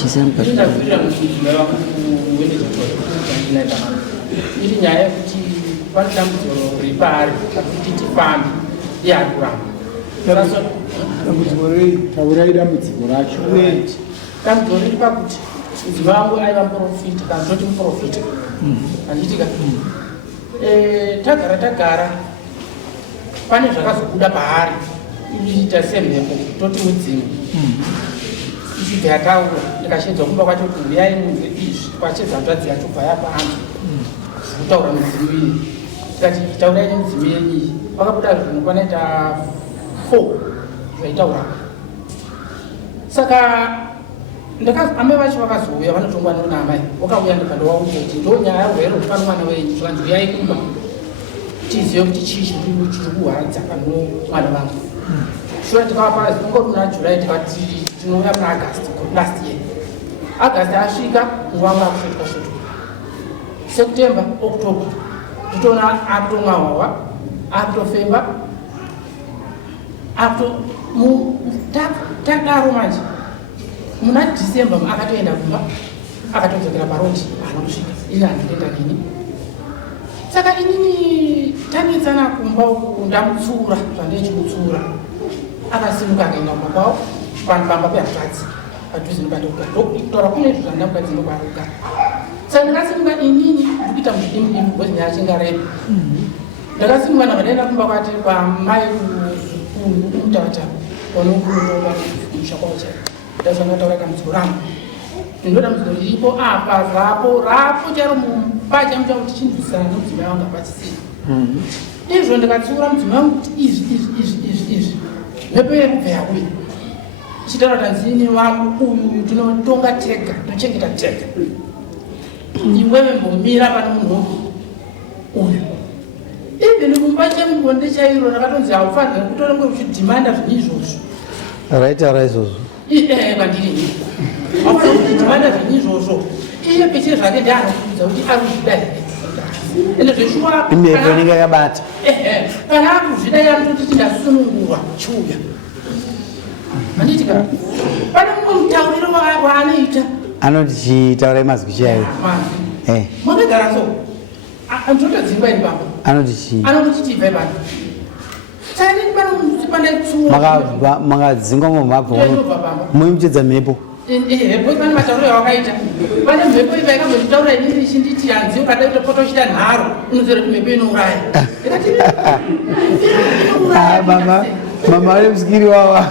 chisemka iri nyaya yekuti pane dambudziko ripari kuti tifambe yakuramba taurai dambudziko racho. dambudziko riri pakuti mudzimai wangu aiva muprofita kana toti muprofita handiitika tagara pane zvakazobuda paari iita semhepo toti mudzimu ichibva yataura ndikashedzwa kumba kwacho kuti uyai munzwe izvi kwachezanzvadzi yacho bva yapanza kutaura mudzimu iyi tikati taurai nemudzimu yenyu iyi vakabuda zvinhu kwanaita 4 zvaitaura saka amai vacho vakazouya vanotongwa nonamai wakauya ndikandowauza kuti ndonyaya rwero pano mwana wenyu zvikanzi uyai kumba tizive kuti chii chiri kuhwadza pano mwana vangu shure tikavapa zinongori muna July tikati tinouya muna August last year. August asvika nguva wangu akusvetuka September October titoona akutomwa hwawa akutofemba takadaro manje muna December akatoenda kumba akatodzokera parodi haana kusvika ini handitenda nini. Saka inini tanetsana kumba uku ndamutsura zvandechikutsura akasimuka akaenda kumba kwavo pamba pehanzvadzi padhuze nepadhokuta ndokutaura kune izvo zvandina mukadzi nokwaruka. Saka ndakasimuka inini ndikuita muzvidimudimbu bhozi nyaya chingareba ndakasimuka ndakadaenda kumba kwati pamai kumutata wanokunotoa kumusha kwavo chai ndazvangataura dambudziko rangu ndinoda dambudziko riripo apa rapo charo mumba chamuta kuti chinzwisana nomudzimai wangu apachisii izvo ndikatsiura mudzimai wangu kuti izvi mhepo yekubva yakuya ichitaura kuti hanzini wangu uyu tinotonga tega tochengeta tega iwewe mbomira pane munhu uyu even kumba chemukonde chairo ndakatonzi haufanire kutorenge uchidhimanda zvinhu izvozvo raitaura izvozvo kwandiri haufanire kuchidhimanda zvinhu izvozvo iye peshe zvake ndaanokuudza kuti ari kuzvida here ende zveshuwa imhepo inenge yabata kana akuzvida yaanototi ndasunungurwa chiuya handiitika pane mumwe mutauriro waanoita anoti chitaurai mazwi chaiwo makagara so ndinotodzingwa ini baba anoti chibve pano saka nini pano makadzingwa mumabva muimuchedza mhepo bhozi pane matauro yawakaita pane mhepo iva ikambonditaura inini ichinditi hanzi ukada kutopota uchita nharo unozere kuti mhepo inouraya mama ane musikiri wawa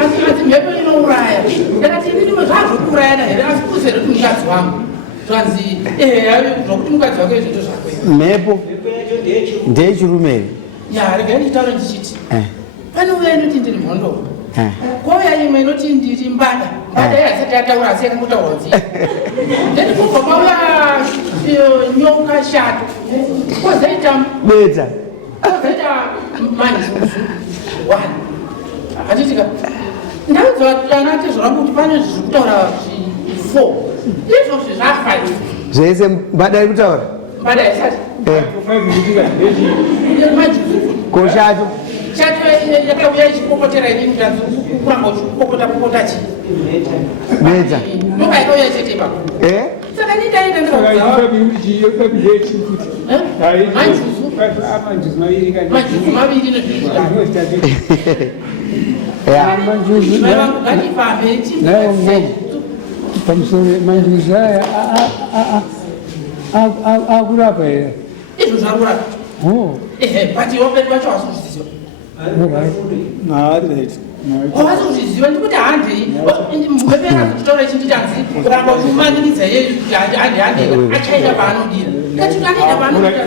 asi mhepo inouraya ndakati inini zvazvokuurayana here asi kuzere kuti mukadzi wangu zvanzi zvokuti mukadzi wake izvito zvakwe mhepo ndeyechirumeri regai nditaura ndichiti panouya inoti ndiri mhondoro kwauya imwe inoti ndiri mbada yasati yataura asi yakangotaura nzi then kubva kwauya nyoka shato kwozaita beta kwozaita manjuzu 1 handitika ndaudzwa ana tezvorangu kuti pane zviri kutaura 4 izvozvo zva5 zvese mbada iri kutaura mbada isati koshacho chacho yakauya ichipopotera inini kuramba uchipopota chi beta nyoka yakauya chete ipapo saka nitaita manjuzu maviri nezviivangugatifambe pamusoro manjuzu aya akurapa here izvo zvakurapa but iwopeti vacho vasizviziva wavazozviziva ndikuti handei mhepo yakazotitaura ichinditi hanzi kuramba uchimumanikidza iyeyu kuti handei achaenda paanodira kati anoenda paanodira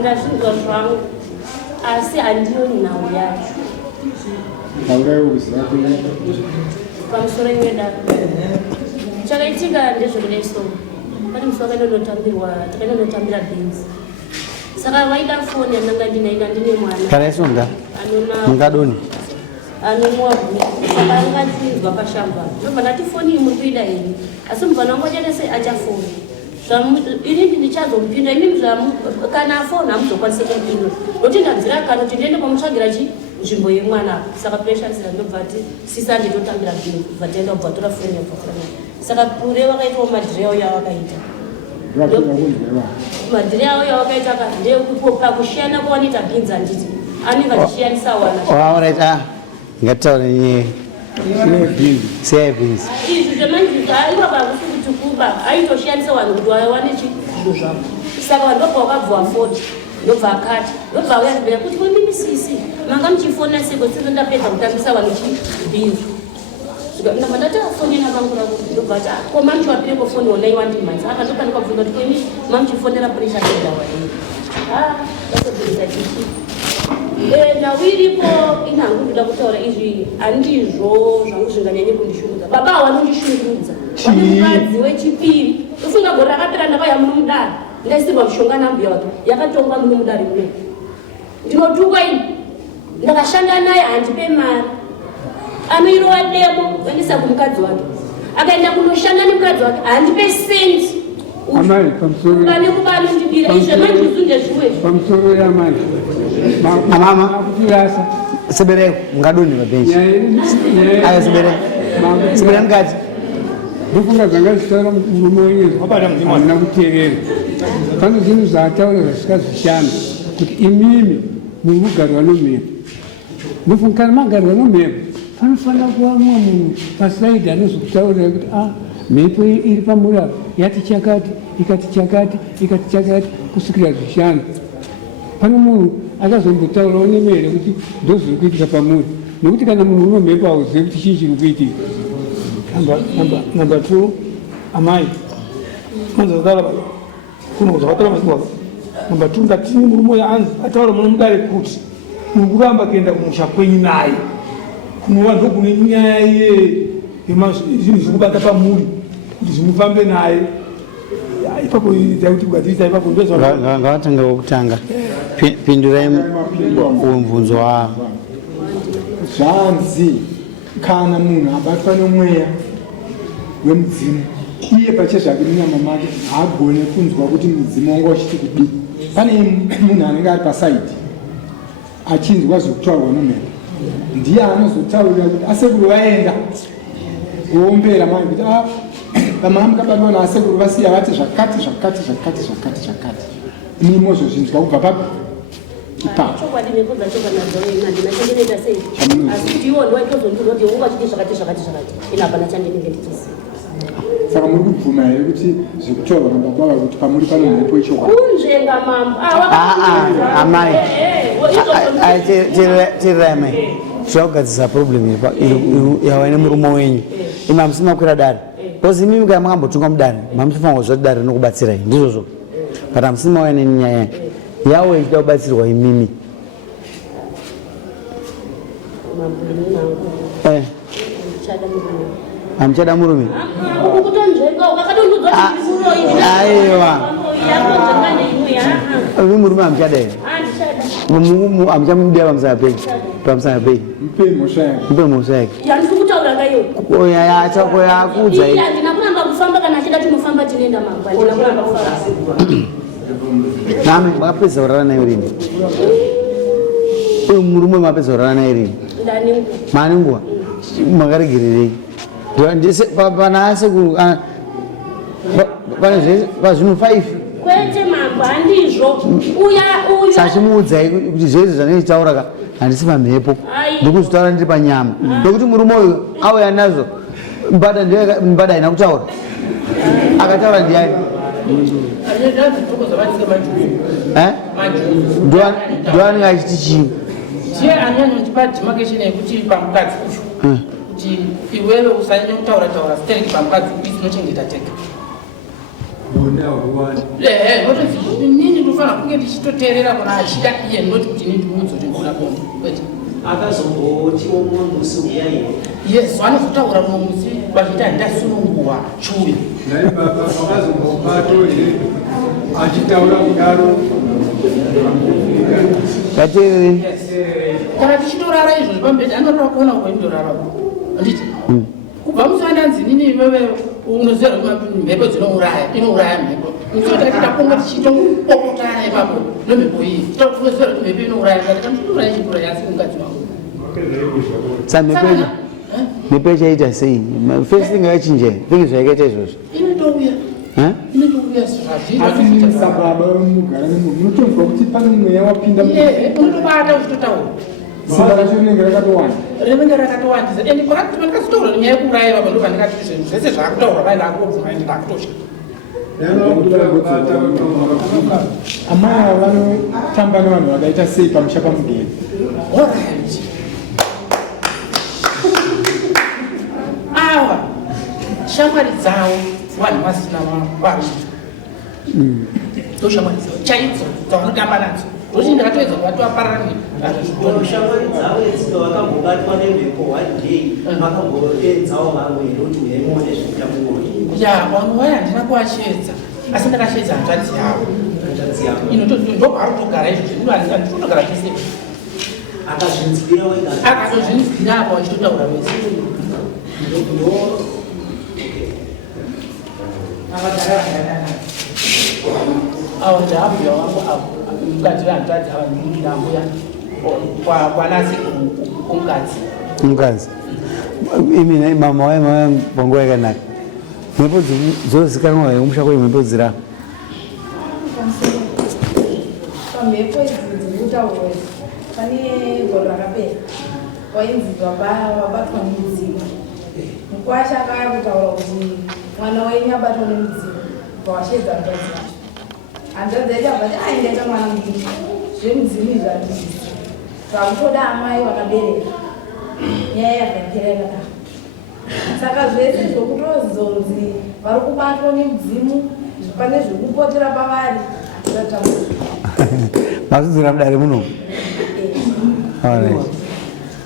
ndazvinzwa zvangu asi handioni nhau yacho pamusoro imwe daro chakaitika ndezvekudai so pane musi takaenda notambira bhenzi saka vaida foni yandanga ndinaika ndine mwana karaisonda mungadoni anonwa bhuku saka angatsinzwa pashamba ndobva ndati foni iyi muri kuida ini asi mubvana wangu achatese achafoni inini ndichazomupinda imimi kana afoni hamuzokwanise kupinda nokuti ndabvira kano kuti ndiende kwamutsvagira nzvimbo yemwana saka presharisira ndobva ti sisa nditotambira bhini bva taenda kubva tora foni yabvafana saka pure wakaitawo madhiri yawo yawakaita madhiri yawo yawakaita ndekupakushiyana kwawanoita bhinzi handiti anenge achishiyanisa wana ngataure savings izvi zvemanjisi aivaba kusukuti kuba aitoshiyanisa vanhu kuti wawane zvinhu zvavo saka vanhu ndobva wakabva wafoti ndobva akati ndobva auyaibea kuti kwemimi sisi manga muchifona seko sese ndapedza kutambisa vanhu chibhinzi ndabva fonera vangura kuti ndobva ati koma muchiwapireko foni online wandimanzi aka ndopanikabvunza kuti kwemi mamuchifonera puresha edawa datobviriza chichi nawiripo inhangu ndoda kutaura izvi handizvo zvangu zvinganyanye kundishungudza baba hawanondishungudza wane mukadzi wechipiri ufunga gore rakapera ndakauya muno mudare ndaisirwa mushonga nambuya wake yakatongwa muno mudare muno ndinotukwa ini ndakashanda naye handipe mari anoirova demo vaendesa kumukadzi wake akaenda kunoshanda nemukadzi wake handipe sendi amai pane kubani ndibira izve manjuzu ndezvimwe pamusoro yamai mama akutirasa sebereko ngadoni mabenchi ayo sebereko ngati ndofunga dzanga zitaura murume wenyezo hamuna kuteerera pane zvinhu zvaataura zvasvika zvishanu kuti imimi muri kugarwa nomhepo ndofunga kana magarwa nomhepo panofanira kuva mumwe munhu pasaidi anozokutaurira kuti mhepo iri pamurava yati chakati ikati chakati ikati chakati kusvikira zvishanu pane munhu akazombotaurawo nemere kuti ndozviri kuitika pamuri nokuti kana munhu unomhepo hauzivi kuti chii chiri kuitika. Number 2, amai manzakala kuno zvakatara masinga. Number 2 ngatini murume yanzi ataura muno mudare kuti mukuramba kuenda kumusha kwenyu naye kunova ndokune nyaya yezvinhu zvekubata pamuri kuti zvimufambe naye ipapo kuti kugadziridza ipapo ngavatanga wokutanga pindurai mubvunzo wavo. Zvanzi kana munhu abatwa nomweya wemudzimu iye pachezvake munyama make haagone kunzwa kuti mudzimu wanga uchiti kudii. Pane munhu anenge ari pasaidi achinzwa zvekutaurwa nomhepo ndiye anozotaurira kuti asekuru vaenda kuombera mai kuti vamama mukabatwa naasekuru vasiya vati zvakati zvakati zvakati zvakati zvakati imimo zvinzwa kubva papi ipapo chokwadi nekodza chokanadzo ndinachandinoita sei asi kuti iwo ndiwaitozondirwa kuti unga chiti zvakati zvakati zvakati ina hapana chandinenge ndichisi. Saka muri kubvuma here kuti zvekutaurwa nababa kuti pamuri pano mhepo ichokwadi unzvenga mambo amai tirirai mai zvakugadzisa problem yava nemurume wenyu imi hamusina kukwira dare bcause imimi kana makambotunga mudare mamuchifanira kuzva kuti dare rinokubatsirai ndizvozvo but hamusina mauya nenyaya yawo ichida kubatsirwa imimi. Hamuchada murume aiwa imi murume hamuchada here hamuchamudia pamusana pei mpe mhosva yake achako yakuudza nami makapedza kurara nayo rini uyu murume mapedza kurara nayo rini maane nguva makaregererei pana asekuru pazvinhu 5 kwete mambo handizvo sachimuudzai kuti zvese zvanoitaura handisi pamhepo ndikuzvitaura ndiri panyama ndokuti murume uyu auya nazvo mbada haina kutaura akataura ndiani ndoanenge achiti chii tiye anyanyotipa demarcation yekuti pamukadzi uyu kuti iwewe usanyanya kutaura taura stereki pamukadzi isinochengeta tega nini ndofana kunge ndichitoteerera kuna achida iye noti kuti nindimuudza kuti ndikuna bonde kwete akazombotiwo mumwe musi uyaye yes vanozotaura mumwe musi vachiti handasununguwa chuya nai baba vakazombopato here achitaura kudaro gateererei kana tichitorara izvozvo pamberi anorora kuona kwendorara anditi kubva musandanzi nini wewe unoziva kuti mhepo dzinouraya inouraya mhepo musotatita kumwe tichitokokotana ipapo nemhepo iyi tokunoziva kuti mhepo inouraya katikanouraya chiuraya asi kungadzi wangu sa mhepo ichaita sei first thing yachinja vingi zvaikaita izvozvo inotouya sababa mugara munotonzwa kuti pane mweya wapinda unotobata uchitotaura simba racho rinenge rakatowanda rinenge rakatowandisa ende pandakazitaura nenyaya yekuuraya vapa ndo pandikati zvinhu zvese zvaakutaura vaina akobvuma ende ndakutosha amaya vanotamba nevanhu vakaita sei pamusha pamugeni orit ava shamwari dzavo vanhu vasina varume ndoshamwari dzavo chaidzo dzavanotamba nadzo ndochii ndakatoedza kuvatovaparara shamwari dzavo edzika vakambobatwa nemhepo one day vakamboedzawo vamwe nekuti uyaimone zvekutambuoi ya vanhu vaya handina kuvashedza asi ndakashedza hanzvadzi yavo ndobhari kutogara izvo anditotogara tese akazvinzwira wega akatozvinzwira apa vachitotaura vese akagara vandanana avo ndaabhuya wangu avo mukadzi vehanzvadzi ava ndambuya kwanasi mukadzi imi mama waye panguva yakanaka mhepo dzozikanwa here kumusha kwei mhepo dzirapa pamhepo idzi dzirikutaurwa pane goro rakapera wainzi wabatwa nemudzimu mukwasha akaya kutaura kuti mwana wenyu abatwa nemudzimu pawashedza hanzvadzi vacho hanzvadzi yacho abati aindaita mwana mudiki zvemudzimu izvi handizvisi vakutoda amai vakabereka nyaya yavhakera yakadaro saka zvese zvokutozonzi vari kubatwa nemudzimu pane zvekupotera pavari hatizataura masudzira mudare muno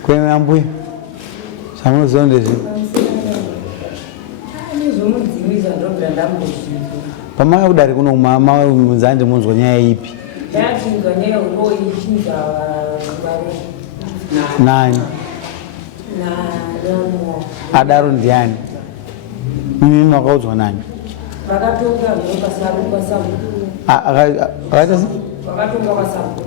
kwemambuya zvamunoziva ndezvi nezvomudzimisa ndobva ndambozviva pamanga kudare kuno mama munzande munzwa nyaya ipi ndatinzwa nyaya uko ichinza varo nani adaro ndiani mimi makaudzwa nani vakatonga kwasabu akaita se vakatonga kwasabu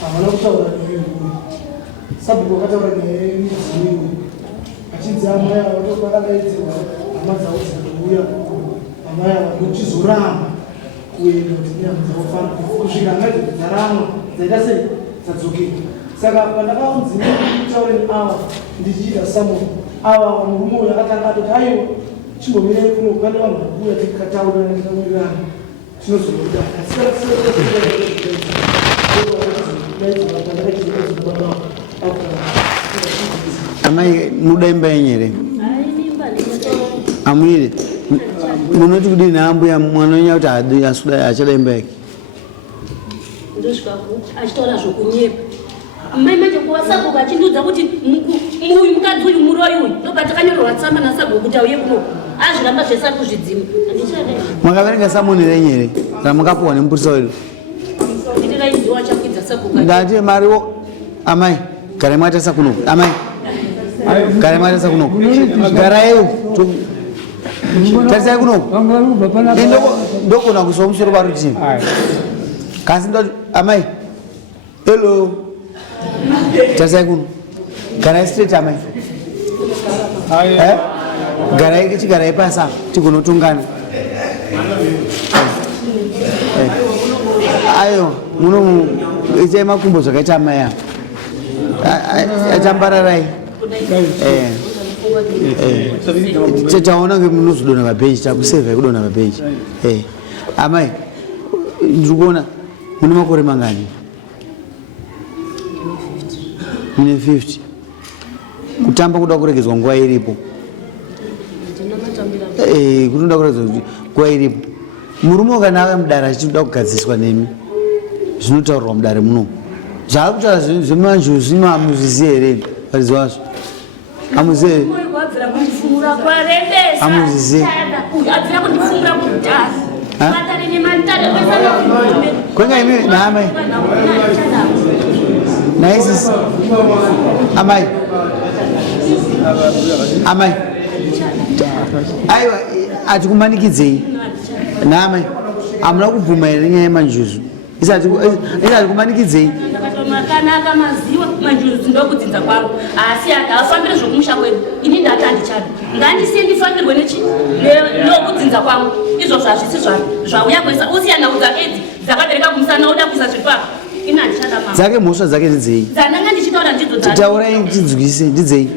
havana kutaura newe sabhuku vakataura nemudzimu achinzi amai ava vakadaidzirwa hama dzavo dzikauya amai ava nochizoramba kuenda kuti nyama dzavofana kusvika ngadzo dzarama dzaita sei dzadzokera saka pandakaunzi taureni ava ndichiita samuel ava murume uyo akatanga atoti aiwa chimbomirei kuno pane vanhu vakuya tikataurana tikawirirana tinozoita amai mudaimba yenyere amuire munoti kudini naambuya mwana wenyu kuti achadaimba yake ndosvikaku achitaura zvokunyepa mai manje kuvasabuku achindudza kuti uyu mukadzi uyu muroi uyu ndobva takanyorerwa tsamba nasabuku kuti auye kuno azviramba zvese ari kuzvidzima handichadai makaverenga samoni renyere ramukapuwa nemupurisa wedu nditiraidziwa chakwidza sabuku ndati mariwo amai garai mwatasa kuno amai garai mwatasa kuno garaiwo tarisai kuno ndokona kuziva musoro parutivi kasi ndoti amai hello tarisai kuno garai straight amai garai chigarai pasa tigonotungana ayo muno itai makumbo zvakaita amai ava achambararai taona munozodona mabhenji takusevhai kudona mabhenji amai ndiri kuona mune makore mangani mune 50 kutamba kuda kuregedzwa nguva iripo kutoda kuregedzwa kuti nguva iripo murume kana ave mudare achitoda kugadziswa nemi zvinotaurwa mudare muno zvaakutaura zvemanju zvino hamuzvizivi here varidzi wazvo hamuzivi amuzvizivi abvira kundifungura kudhara Matare ne mantare kwesa kwenga imi na amai na hizi amai aiwa atikumanikidzei na amai amuna kubvuma ere nyaya yemanjuzu isati kumanikidzei makanaka maziwa manjuzu ndokudzinza kwangu asi akafambire zvokumusha kwedu ini ndati handichadi ngandisiye ndifambirwe nokudzinza kwangu izvo zvazvisi zvauya kwesa usiyana udzakedzi dzakabereka kumusana uda kuisa zvipapa ini handichada mama dzake mhosva dzake ndidzei dzandanga ndichitaura ndidzo taurai tinzwise ndidzei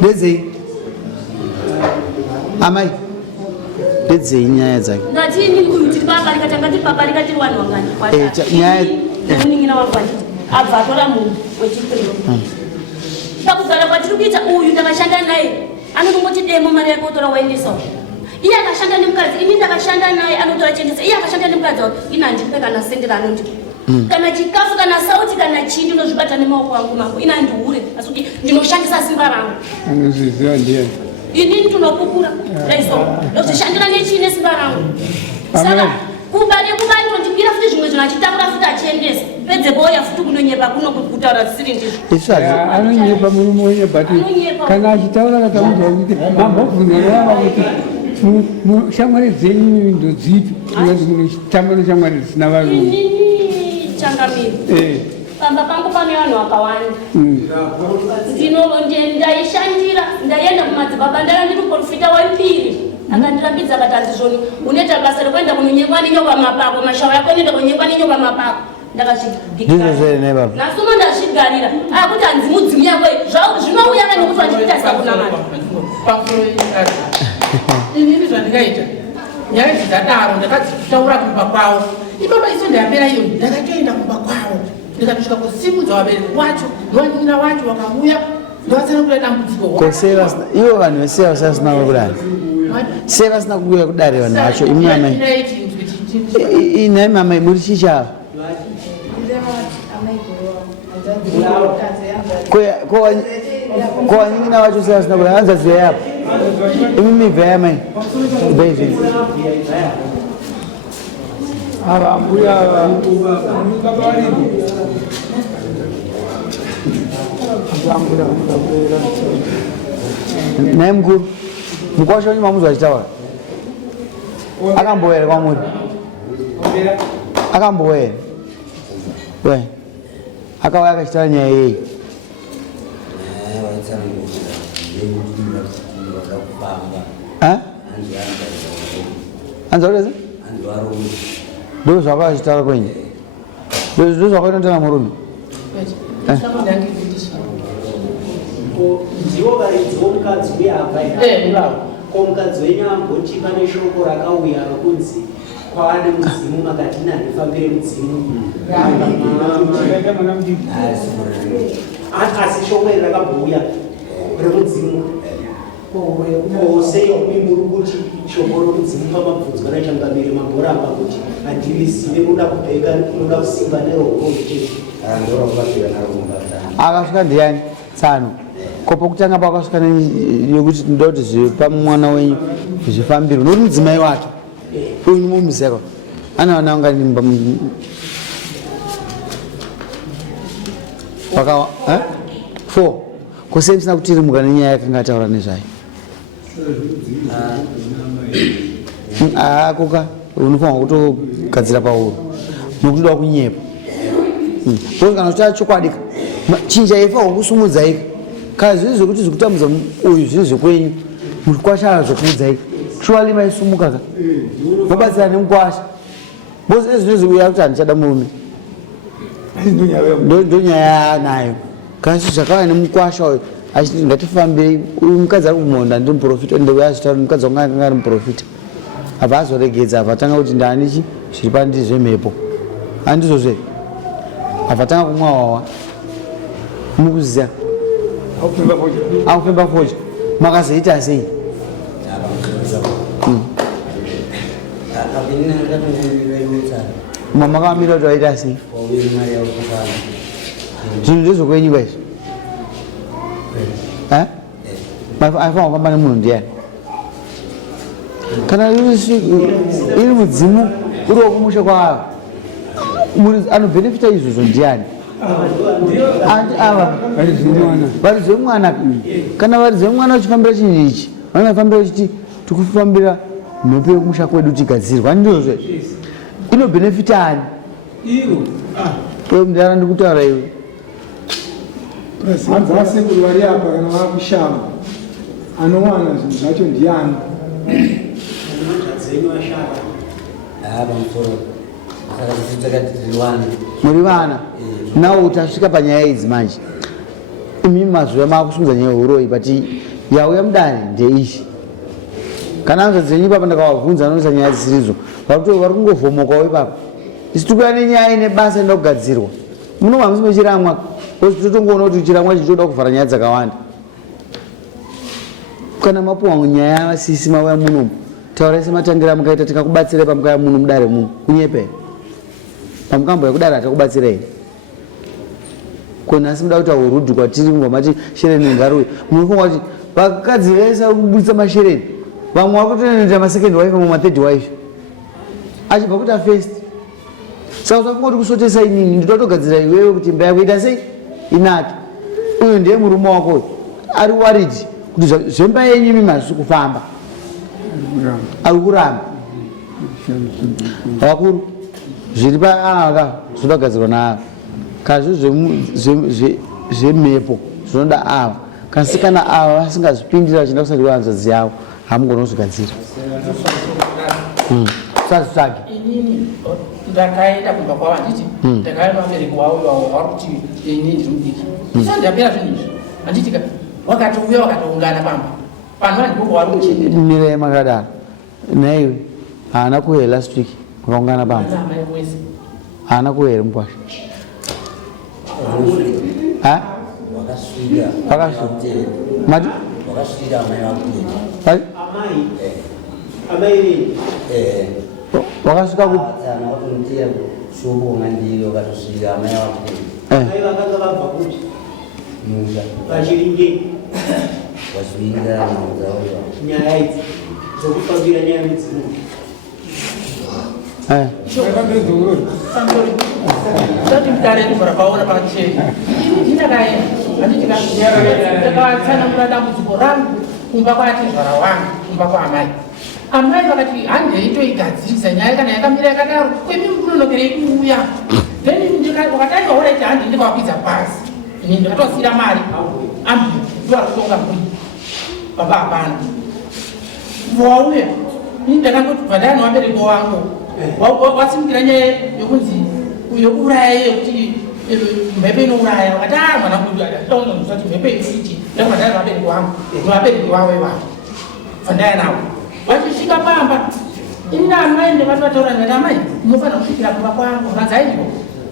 ndedzei amai ndedzei nyaya dzake ngatini uyu tiri pabarika tanga tiri pabarika tiri vanhu vangani muningina wangu anditi abva atora munhu wechipiriwo pakugara kwatiri kuita uyu ndakashanda naye anonongoti demo mari yake otora waendesawo iye akashanda nemukadzi ini ndakashanda naye anotora chiendesa iye akashanda nemukadzi wao ina handipe kana sendera anondipa kana chikafu kana sauti kana chini unozvibata nemaoko angu mako ina handihure asi kuti ndinoshandisa simba rangu anozviziva ndiye inini ndinopupura raiso ndozvishandira nechine simba rangu saka kuba nekuba ndondigira futi zvimwe zvinhu achitakura futi achiendesa pedzepo oya futi kunonyepa kuno kutaura zvisiri ndizvo anonyepa murume wenye bati kana achitaura kataudza kuti mambobvunorava kuti shamwari dzenyu ndodzipi kuti munotamba neshamwari dzisina varume inini changamiri pamba pangu pane vanhu vakawanda ndaishandira ndaienda kumadzibaba ndara ndiri muprofita wepiri akandirambidza akati handizvoni unoita basa rekuenda kunonyengwa nenyoka mapako mashawa yako inoenda kunyengwa nenyoka mapako ndakazvinasuma ndazvigarira akuti hanzi mudzimu yako zvinouya ka nekuti vachikutarisa kunamata inini zvandingaita nyaya dzidzadaro ndakadzitaura kumba kwavo ipapa iso ndayapera iyo ndakatoenda kumba kwavo ndikatosvika kusimudza vabereki wacho novanina wacho vakamuya ndovasana kuda dambudziko ivo vanhu vese vasasina kudari sei vasina kuuya kudare vanhu vacho imamai inai mamai muri chichava kowanyingina wacho sei vasina kudare anzaziva yapo imi mibva yamai ibaivi ava mbuya naye mukuru mukwasha wenyu mamuzi vachitaura akamboere kwamuri akamboere we akauya akachitaura nyaya yei anzaureze ndo zvako achitaura kwenyu ndo zvako inotana murume ndiwo varidzi vomukadzi uye abva ko mukadzi wenyu amboti pane shoko rakauya rokunzi kwaane mudzimu makati nhandifambire mudzimu asi shoko iri rakabhuya remudzimu sei kumi muri kuti shoko romudzimu pamabvunzwa nachangamiri mamboramba kuti handirizive muda kubheka muda kusimba nerokurochete akasvika ndiani tsano kopo kutanga pakasvika yokuti ndoti zvipa mwana wenyu zvifambirwe nokuti mudzimai wake uyu mumuzeko ana vana vanganimba paka 4 kusei musina kutirimuka nenyaya yakanga ataura nezvayo kuka unofanwa kutogadzira pauro nokutoda kunyepa because kana uchita chokwadika chinja ifanwa kusumudzaika kana zvinhu zvekuti zvikutamudza uyu zvinhu zvekwenyu mukwasha zvokudzaika shuwali maisumuka ka mobatsira nemukwasha bose ezvinhu zvikuya kuti handichada murume ndo nyaya nayo kana zvinhu zvakauya nemukwasha uyu achiti ngatifambei uyu mukadzi ari kumonda ndiri muprofita ndeuya achitaura mukadzi wanga akanga ari muprofita abva azoregedza abva atanga kuti ndanichi zviri pandiri zvemhepo handizvozve abva atanga kumwa wawa mukuziya akufemba foja makazoita sei mamakamira kuti waita sei zvinhu ndezvokwenyu kwaizvo aifanwa kufamba nemunhu ndiani kana iri mudzimu uri wekumusha kwaavo anobenefita izvozvo ndiani? Ava varidzo vemwana. Kana varidzo vemwana uchifambira chinhu ichi vanofambira uchiti tikufambira mhepo yekumusha kwedu tigadzirwa, ndizvozvo inobenefita ani? Ndara ndikutaura iwe hanzi vasekuru vari apa kana vakushama anowana zvinhu zvacho ndiani? muri vana nawo tasvika panyaya idzi manje. Imi mazuva maakusungudza nyaya yeuroi bati yauya mudare ndeishi. Kana hanzva dzenyu ipapa ndakavabvunza anoisa nyaya dzisiridzo vari kungovhomokawo ipapa. Isi tikuya nenyaya ine basa inoda kugadzirwa. Munobva musi mechiramwa totongoona kuti chiramwa chichitoda kuvhara nyaya dzakawanda. Kana mapuwa nyaya yavasisi mauya muno taurai sematangira mukaita tikakubatsirai pamukaya muno mudare muno kunyepe pamukambo yakudare hatakubatsirai konasi muda kuti aurudhi kwatiri ngomati shereni ngaruye munofunga kuti vakadzi vese kubudisa mashereni vamwe vakutoenda masecond wife vamwe mathird wife achibva kuita first. Saka usafunga kuti kusotesa inini ndotogadzira iwewe kuti imba yako ita sei inake. Uyu ndiye murume wako ari waridi kuti zvemba yenyu imi mazvisi kufamba ari kuramba vakuru zviri paaka zvinoda kugadzirwa naava kazvo zvemhepo zvinoda ava kasi kana ava vasingazvipindira vachienda kusati vanzvadzi yavo hamungonozvigadzira sazvitsvage. Inini ndakaenda kumba kwavo handiti ndakaenda vabereki wavo vari kuti ini ndiri mudiki isa ndapera zvinhu izvi handitika wakatouya wakatoungana pamba pano handipoko vari kuchengeta mirai makadaro naiwe haana kuhere last week makaungana pamba haana kuhere mukwasha mati wakasvika Sati mudare ndimurakaona pacheni ini ndinakaenda handitikatsana muna dambudziko rangu kumba kwatezvara wangu kumba kwaamai. Amai vakati handeitoigadzirisa nyaya kana yakamira yakadaro kwemi munonokere kuuya then wakatanga oraiti handi ndikawakwidza pasi ini ndikatosira mari ndovarikutonga mbui baba hapana wauya ini ndakangoti bvadai nevabereko wangu wasimukira nyaya yokunzi yokuuraya yekuti mhepo inouraya wakati mwana kudu adaonazati mhepo ichichi ndakubvadai nevabereki wangu nevabereki wavo ivavo bvandaya navo vachisvika pamba ini amai ndevatotaura ndati amai munofanira kusvikira kumba kwangu radzaivo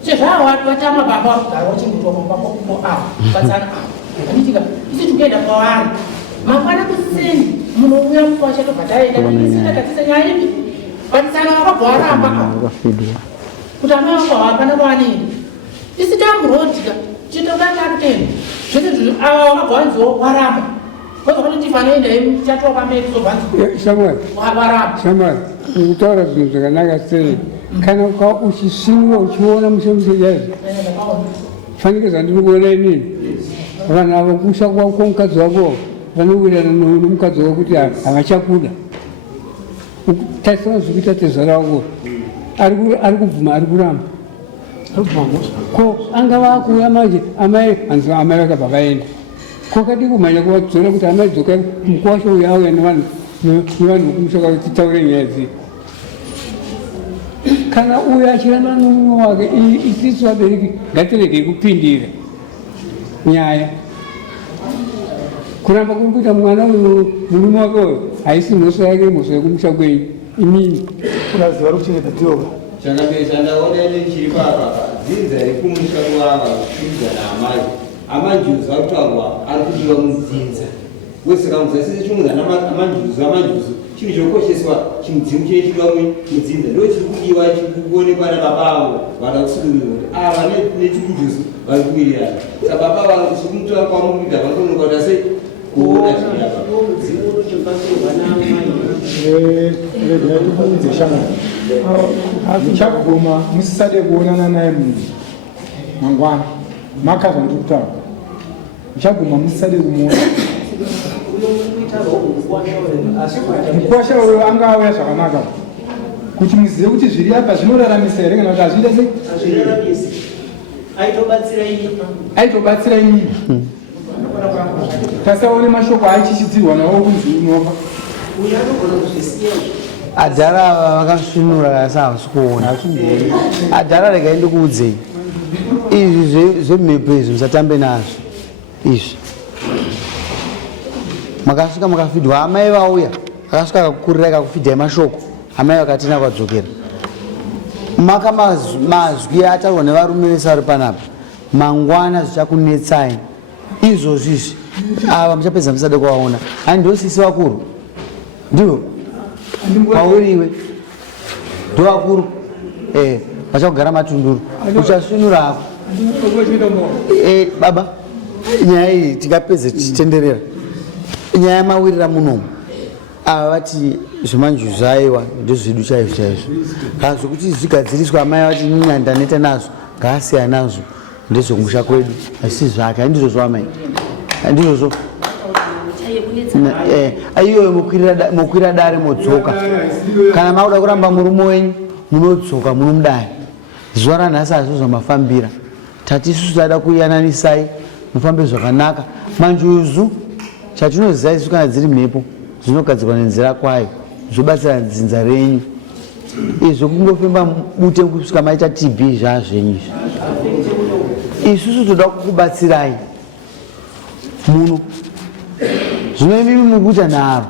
sezvavo vatama baba vakugara vachengetwa kumbakokubo avo batsana avo anditika isi tikuenda kwavari mangwana kuseni munouya mukwasha tobva taenda isinatadzisa nyaya ipi batsana vakabva varamba avo kuti amai vangu havapana kwavanini isi tamurodhika chitokanga akutenda zvese ava vakabva vanziwo varamba Samuel, utaura zvinhu zvakanaka sei kana uchisvinwa uchiona musemusejazi fanikidza ndiri kuona inini vanhu ava kusha kwamukadzi wako vanowirirana nomukadzi wako kuti havachakuda tarisana zvikuita tezvara wako ari kubvuma ari kuramba ko angava akuuya manje amai hanzi amai vakabva vaenda kwakadi kumhanya kuvadzora kuti amai dzoka mukwasha uyo auya nevanhu vekumusaka kuti titaure nyaya dzii kana uyo achiramba nomume wake isisu vabereki ngatiregei kupindira nyaya kuramba kuri kuita mwana uyu murume wake uyo haisi mhosva yake mhosva yekumusha kwenyu imini unaziva ri kuchengeta tiroga chakapedza ndaona ine chiri papa dzinza rekumusha kwava kuidza naamai amanjuzu akutaurwa ari kudiwa mudzinza wesikamuza sisi chiungana amanjuzu chinhu chokosheswa chimudzimu chine chidiwa mudzinza ndo chiri kudiwa chikuonekwa nababavo vada kusudurirwa ava nechimujuzu vari kuwirirana saka baba vari kuchimutora kwamurida vanotonoka kuti ase kuona mudzimu unochimbatsirwa naamai Chakugoma musisade kuonana naye munhu mangwana makazwa ndikutaura chaguma musisade kumuona mukwasha uyo anga auya zvakanaka kuti muzive kuti zviri apa zvinoraramisa here kana kuti hazviite aitobatsira inini tasaone mashoko aichichidzirwa nawo kunzi unofa adhara vakasvinura kasa havasi kuona adhara regai ndikuudzei izvi zvemhepo izvi musatambe nazvo izvi makasvika makafidhwa amai vauya akasvika akakukurira akakufidhai mashoko amai vakatina kwadzokera maka mazwi ataurwa nevarume vese vari panapa mangwana zvichakunetsai izvozvizvi ava muchapedza musade kuvaona ani ndosisi vakuru ndivo pauriwe ndovakuru vachakugara matunduru uchasvinura ako baba nyaya iyi tikapedze tichitenderera nyaya yamawirira munomu ava vati zvemanjuzu aiwa ndozvedu chaizvo chaizvo kana zvokuti zvigadziriswa amai vati nyanya ndaneta nazvo ngaasiya nazvo ndezvokumusha kwedu asi zvake handizvozvo amai handizvozvo aiyoyo mukwira dare modzoka kana makuda kuramba murume wenyu munodzoka munomudai zuva ranhasi azvozva mafambira tati isusu tada kuyananisai mufambe zvakanaka manjuzu chatinoziva isu kana dziri mhepo dzinogadzirwa nenzira kwayo zvobatsira dzinza renyu izvo kungofemba bute kusvika maita TB zvazvenyu isusu toda kukubatsirai muno zvino imimi mukuita nharo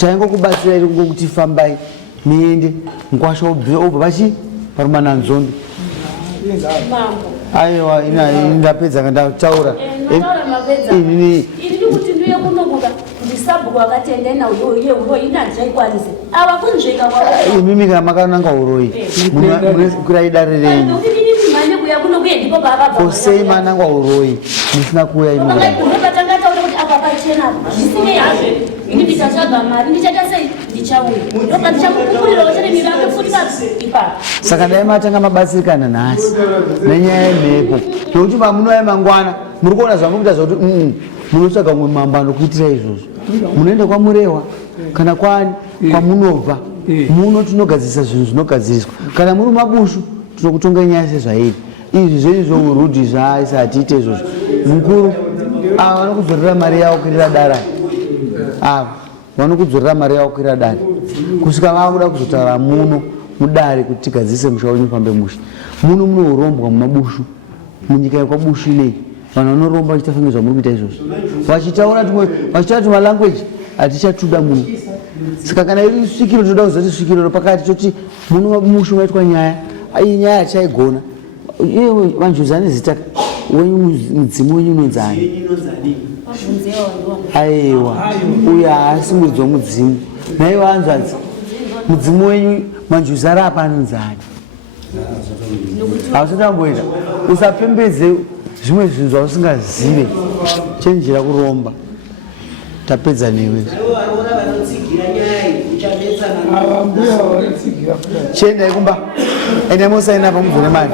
taingokubatsirai ngokuti fambai miende nkwasha obva pachi parumananzombe aiwa ndapedza kandataura ini kuti ndiye kunobuka ndisabhuku akatenda na uye uroyi inadzvaikwanise ava kunzveka imimi kana makananga uroyi kurai dare renyu kosei manangwa uroyi musina kuuya imubatangataura kuti apa pachena zvisinei hazvo ini ndichatsvaga mari ndichaita sei ndichauya ropa ndichamukukurirawo chene mirambe futi ipapo saka dai matanga mabatsirikana nhasi nenyaya yemhepo nokuti pamunouya mangwana muri kuona zvamukuita zvakuti munotsvaga mumwe mambando kuitira izvozvo munoenda kwamurewa kana kwani kwamunobva muno tinogadzirisa zvinhu zvinogadziriswa kana muri mabushu tinokutonga nyaya sezvairi izvi zvenyu zvourudhi zvaaisa hatiite izvozvo mukuru ava vanokudzorera mari yavo kuirira dare ava vanokudzorera mari yavo kuirira dare kusvika vakuda kuzotaura muno mudare kuti tigadzise musha wenyu fambe musha muno munourombwa mumabushu munyika yekwabushu inei vanhu vanoromba vachitafunga zvamuri kuita izvozvo vachitaura tumalanguage hatichatuda muno saka kana iri svikiro toda kuzoti svikiro pakati toti muno mamushu maitwa nyaya iyi nyaya hatichaigona iye vanjuzi ane zita wenyu mudzimu wenyu unonzani aiwa uyo haasi mwedzi womudzimu naivo hanzvadzi mudzimu wenyu manjuzi ari apa anonzani hausatamboita usapembedze zvimwe zvinhu zvausingazive chenjera kuromba tapedza newe chiendai kumba ende musaina pamuzore mari